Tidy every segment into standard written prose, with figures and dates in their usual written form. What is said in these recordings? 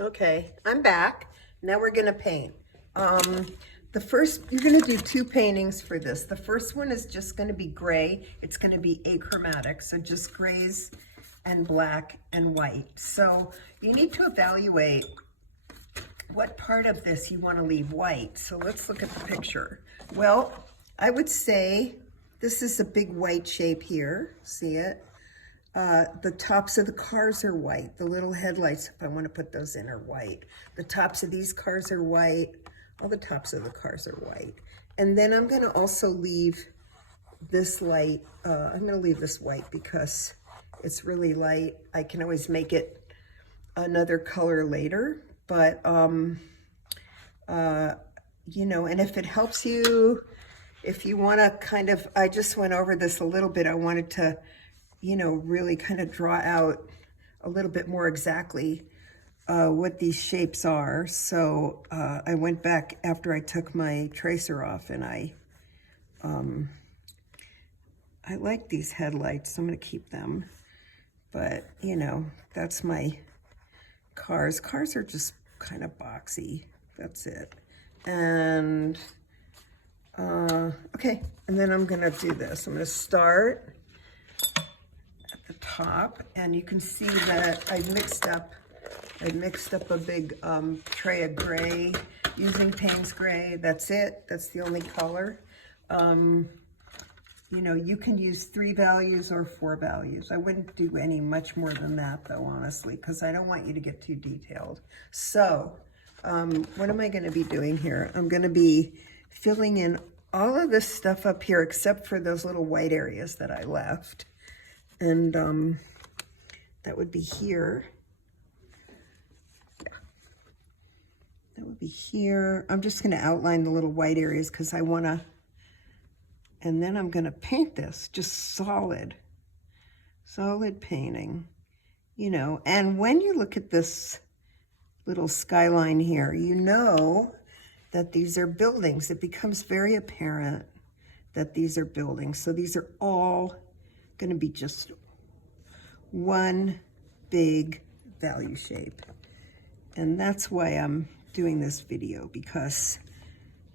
Okay, I'm back. Now we're gonna paint. You're gonna do two paintings for this. The first one is just gonna be gray. It's gonna be achromatic, so just grays and black and white. So you need to evaluate what part of this you wanna leave white. So let's look at the picture. Well, I would say this is a big white shape here, see it? The tops of the cars are white. The little headlights, if I want to put those in, are white. The tops of these cars are white. All the tops of the cars are white. And then I'm going to also leave this light. I'm going to leave this white because it's really light. I can always make it another color later. But, you know, and if it helps you, if you want to kind of, I just went over this a little bit. I wanted to, you know, really kind of draw out a little bit more exactly what these shapes are. So I went back after I took my tracer off, and I like these headlights, so I'm going to keep them. But, you know, that's my cars. Cars are just kind of boxy. That's it. And, okay, and then I'm going to do this. I'm going to start the top, and you can see that I mixed up a big tray of gray using Payne's gray. That's it. That's the only color. You know, you can use 3 values or 4 values. I wouldn't do any much more than that, though, honestly, because I don't want you to get too detailed. So what am I going to be doing here? I'm going to be filling in all of this stuff up here except for those little white areas that I left. And that would be here. Yeah. That would be here. I'm just going to outline the little white areas because I want to, and then I'm going to paint this, just solid painting, you know. And when you look at this little skyline here, you know that these are buildings. It becomes very apparent that these are buildings. So these are all going to be just one big value shape. And that's why I'm doing this video, because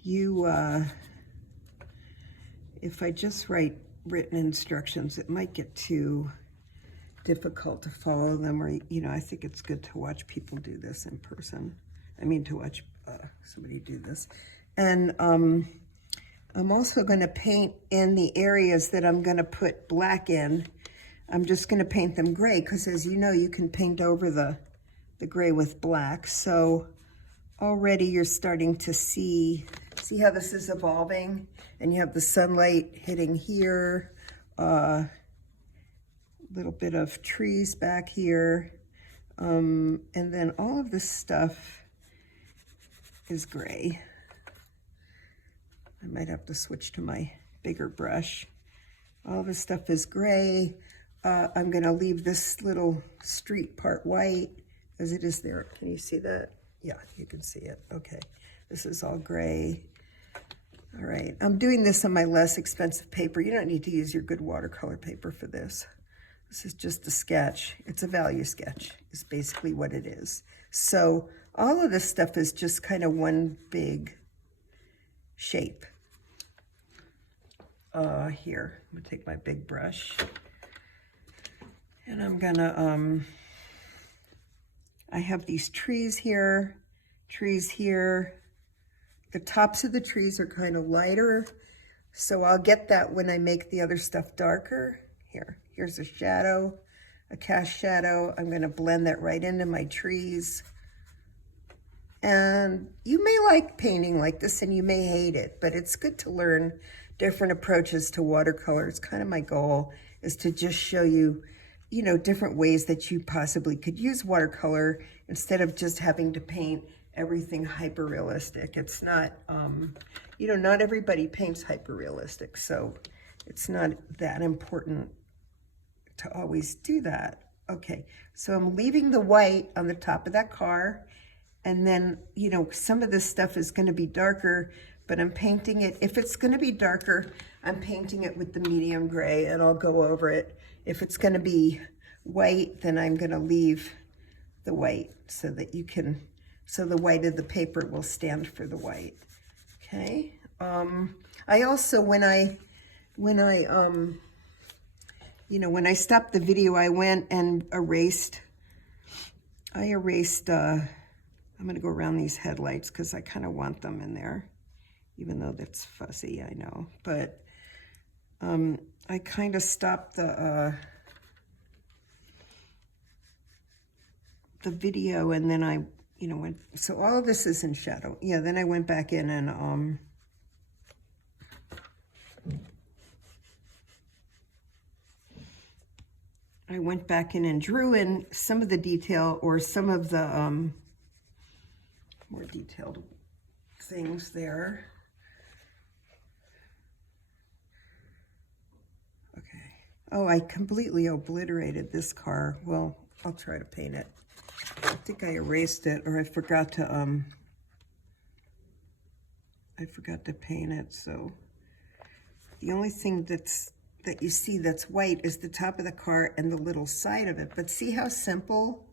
you, if I just write written instructions, it might get too difficult to follow them, or, you know, I think it's good to watch people do this in person. I mean, to watch somebody do this. And I'm also going to paint in the areas that I'm going to put black in. I'm just going to paint them gray because, as you know, you can paint over the gray with black. So already you're starting to see how this is evolving, and you have the sunlight hitting here, a little bit of trees back here, and then all of this stuff is gray. I might have to switch to my bigger brush. All this stuff is gray. I'm going to leave this little street part white as it is there. Can you see that? Yeah, you can see it. Okay. This is all gray. All right. I'm doing this on my less expensive paper. You don't need to use your good watercolor paper for this. This is just a sketch. It's a value sketch. It's basically what it is. So all of this stuff is just kind of one big shape. Here, I'm gonna take my big brush, and I'm gonna, I have these trees here. The tops of the trees are kind of lighter, so I'll get that when I make the other stuff darker. Here's a shadow, a cast shadow. I'm gonna blend that right into my trees. And you may like painting like this and you may hate it, but it's good to learn different approaches to watercolor. It's kind of my goal, is to just show you, you know, different ways that you possibly could use watercolor instead of just having to paint everything hyper realistic. It's not, you know, not everybody paints hyper realistic, so it's not that important to always do that. Okay, so I'm leaving the white on the top of that car. And then, you know, some of this stuff is going to be darker, but I'm painting it. If it's going to be darker, I'm painting it with the medium gray, and I'll go over it. If it's going to be white, then I'm going to leave the white so that you can, so the white of the paper will stand for the white. Okay. I also, when I stopped the video, I went and erased, I'm going to go around these headlights because I kind of want them in there, even though that's fuzzy, I know. But I kind of stopped the video, and then I, went, so all of this is in shadow. Yeah, then I went back in and I went back in and drew in some of the detail, or some of the more detailed things there. Okay. Oh, I completely obliterated this car. Well, I'll try to paint it. I think I erased it, or I forgot to paint it. So the only thing that you see that's white is the top of the car and the little side of it. But see how simple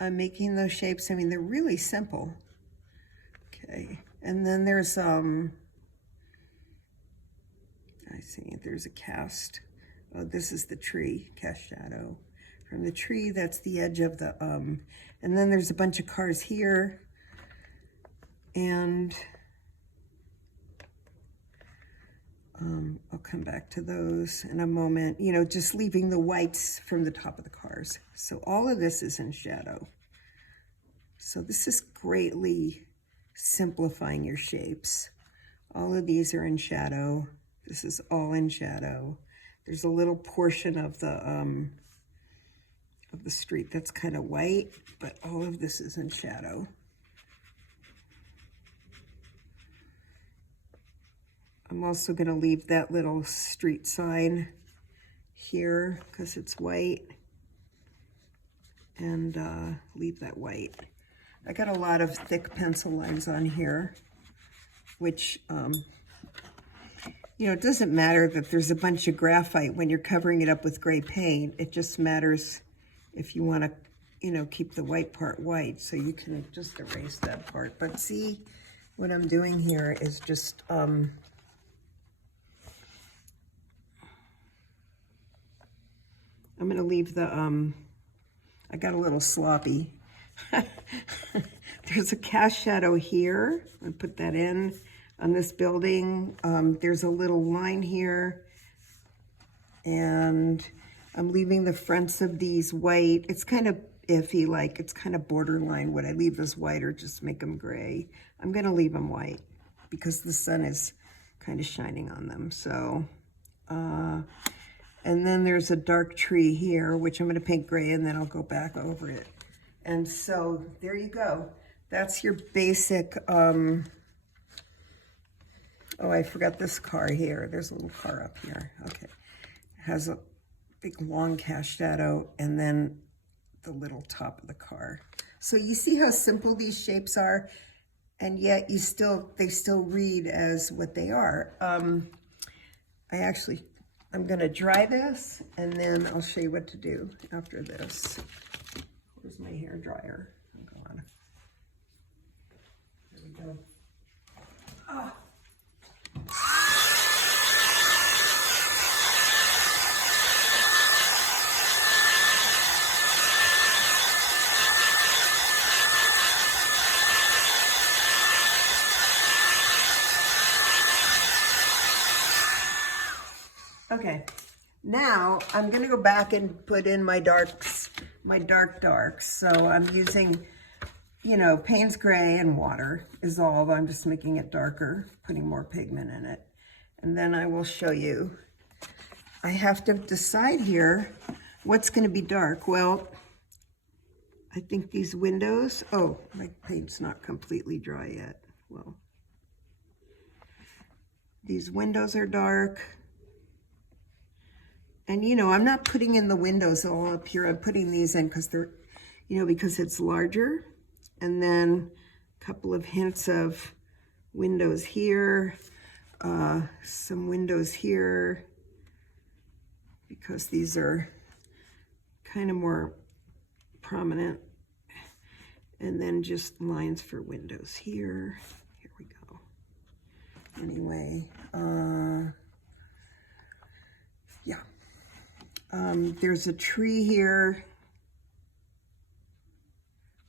I'm making those shapes? I mean, they're really simple. Okay, and then there's I see there's a cast. Oh, this is the tree, cast shadow from the tree. That's the edge of the and then there's a bunch of cars here, and I'll come back to those in a moment, just leaving the whites from the top of the cars. So all of this is in shadow. So this is greatly simplifying your shapes. All of these are in shadow. This is all in shadow. There's a little portion of the street that's kind of white, but all of this is in shadow. I'm also going to leave that little street sign here because it's white, and leave that white. I got a lot of thick pencil lines on here, which, it doesn't matter that there's a bunch of graphite when you're covering it up with gray paint. It just matters if you want to, keep the white part white, so you can just erase that part. But see, what I'm doing here is just, I'm going to leave the, I got a little sloppy. There's a cast shadow here. I put that in on this building. There's a little line here. And I'm leaving the fronts of these white. It's kind of iffy, like it's kind of borderline. Would I leave this white or just make them gray? I'm going to leave them white because the sun is kind of shining on them. So, and then there's a dark tree here, which I'm going to paint gray, and then I'll go back over it. And so there you go. That's your basic, oh, I forgot this car here. There's a little car up here. Okay. It has a big long cast shadow, and then the little top of the car. So you see how simple these shapes are, and yet they still read as what they are. I'm going to dry this, and then I'll show you what to do after this. Where's my hair dryer? Go on. There we go. Oh. Okay, now I'm gonna go back and put in my darks, my darks. So I'm using, Payne's Gray and water is all. I'm just making it darker, putting more pigment in it. And then I will show you. I have to decide here what's gonna be dark. Well, I think these windows, oh, my paint's not completely dry yet. Well, these windows are dark. And, I'm not putting in the windows all up here. I'm putting these in because they're, because it's larger. And then a couple of hints of windows here, some windows here, because these are kind of more prominent. And then just lines for windows here. Here we go. Anyway, yeah. There's a tree here.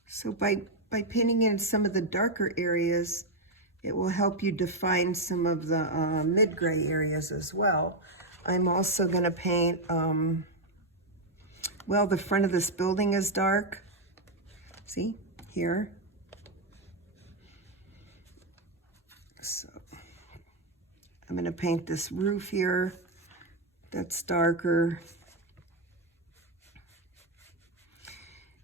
So by painting in some of the darker areas, it will help you define some of the mid-gray areas as well. I'm also going to paint, well, the front of this building is dark. See, here. So I'm going to paint this roof here. That's darker.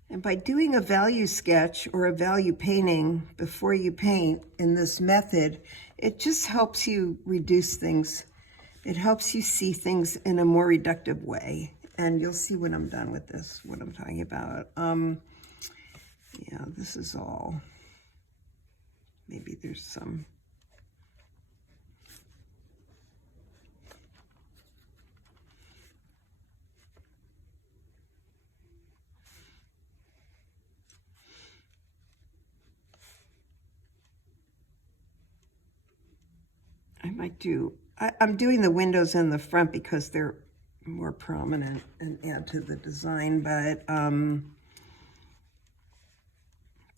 And by doing a value sketch or a value painting before you paint in this method, it just helps you reduce things. It helps you see things in a more reductive way. And you'll see when I'm done with this, what I'm talking about. Yeah, this is all, maybe there's some. I might do, I'm doing the windows in the front because they're more prominent and add to the design, but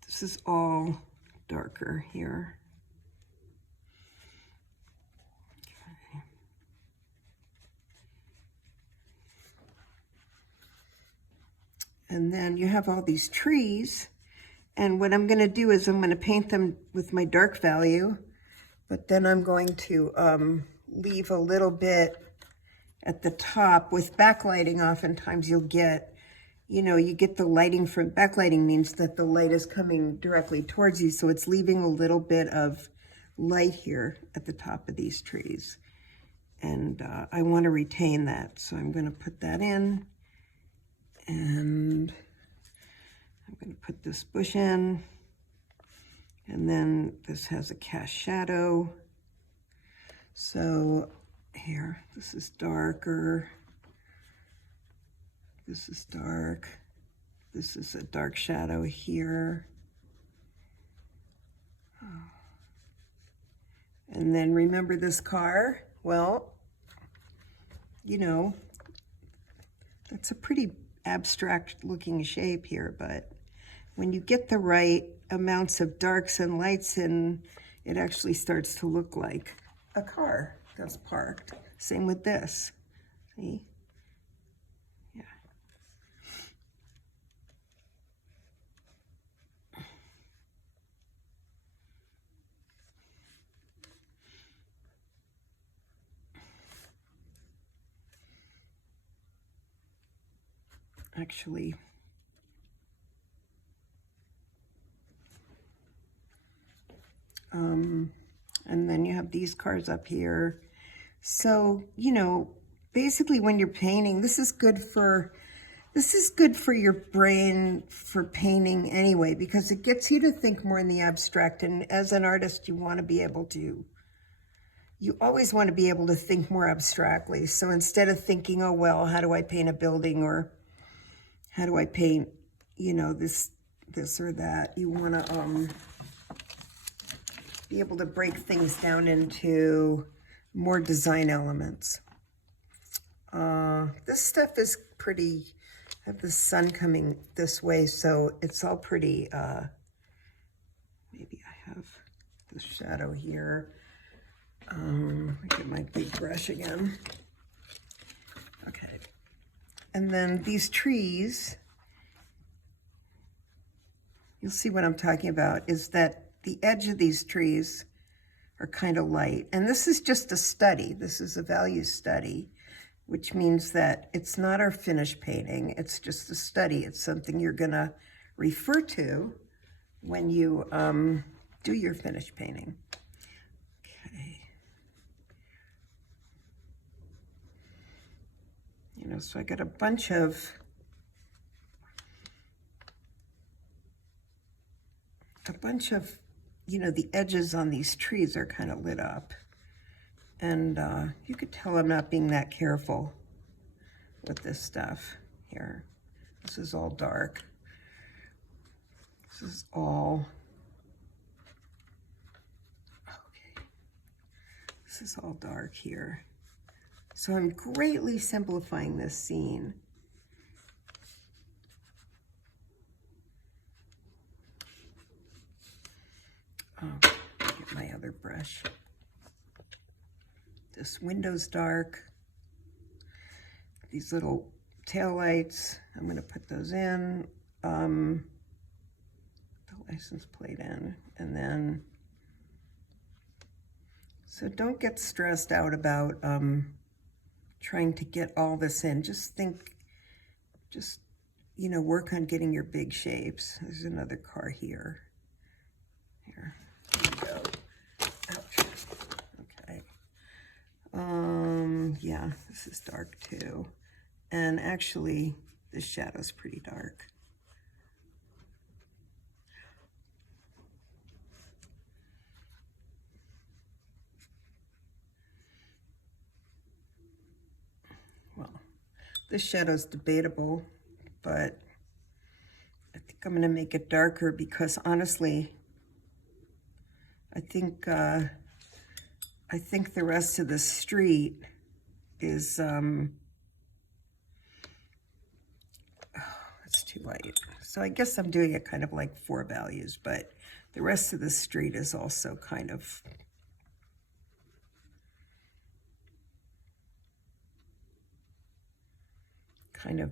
this is all darker here. Okay. And then you have all these trees, and what I'm going to do is I'm going to paint them with my dark value. But then I'm going to leave a little bit at the top. With backlighting, oftentimes you'll get, you get the lighting from, backlighting means that the light is coming directly towards you, so it's leaving a little bit of light here at the top of these trees. And I want to retain that, so I'm going to put that in. And I'm going to put this bush in. And then this has a cast shadow. So here, this is darker. This is dark. This is a dark shadow here. And then remember this car? Well, that's a pretty abstract looking shape here, but when you get the right amounts of darks and lights in, it actually starts to look like a car that's parked. Same with this, see? Yeah. Actually, and then you have these cars up here. So, basically when you're painting, this is good for your brain for painting anyway, because it gets you to think more in the abstract. And as an artist, you always want to be able to think more abstractly. So instead of thinking, oh, well, how do I paint a building, or how do I paint, this or that, you want to, be able to break things down into more design elements. This stuff is pretty, I have the sun coming this way, so it's all pretty, maybe I have the shadow here. Get my big brush again. Okay. And then these trees, you'll see what I'm talking about, is that the edge of these trees are kind of light. And this is just a study. This is a value study, which means that it's not our finished painting. It's just a study. It's something you're going to refer to when you do your finished painting. Okay. So I got a bunch of the edges on these trees are kind of lit up. And you could tell I'm not being that careful with this stuff here. This is all dark. This is all, okay, this is all dark here. So I'm greatly simplifying this scene. Oh, get my other brush. This window's dark. These little tail lights, I'm going to put those in. The license plate in, and then, so don't get stressed out about trying to get all this in. Just think, you know, work on getting your big shapes. There's another car here. Here we go. Ouch. Okay. Yeah, this is dark too. And actually, this shadow's pretty dark. Well, this shadow's debatable, but I think I'm going to make it darker because honestly, I think the rest of the street is it's too light. So I guess I'm doing it kind of like 4 values, but the rest of the street is also kind of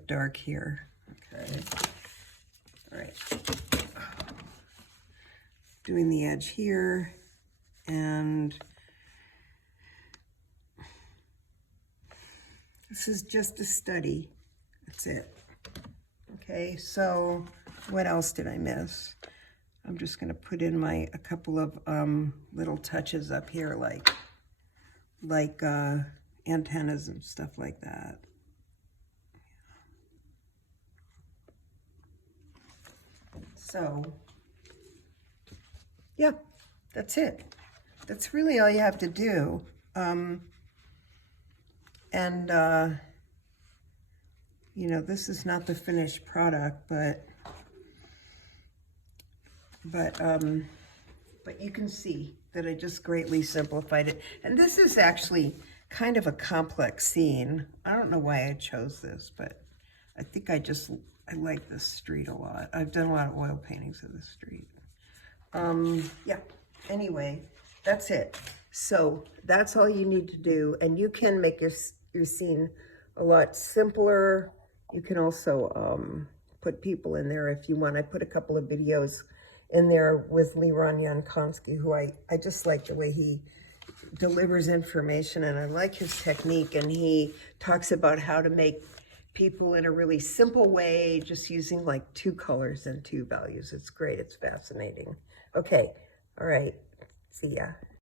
dark here. Okay. All right. Doing the edge here, and this is just a study. That's it. Okay, so what else did I miss? I'm just going to put in a couple of little touches up here, like antennas and stuff like that. So, yeah, that's it. That's really all you have to do. You know, this is not the finished product, but you can see that I just greatly simplified it. And this is actually kind of a complex scene. I don't know why I chose this, but I think I like this street a lot. I've done a lot of oil paintings of this street. Yeah, anyway, that's it. So that's all you need to do. And you can make your scene a lot simpler. You can also put people in there if you want. I put a couple of videos in there with Leron Jankowski, who I just like the way he delivers information, and I like his technique, and he talks about how to make people in a really simple way, just using like 2 colors and 2 values. It's great. It's fascinating. Okay. All right. See ya.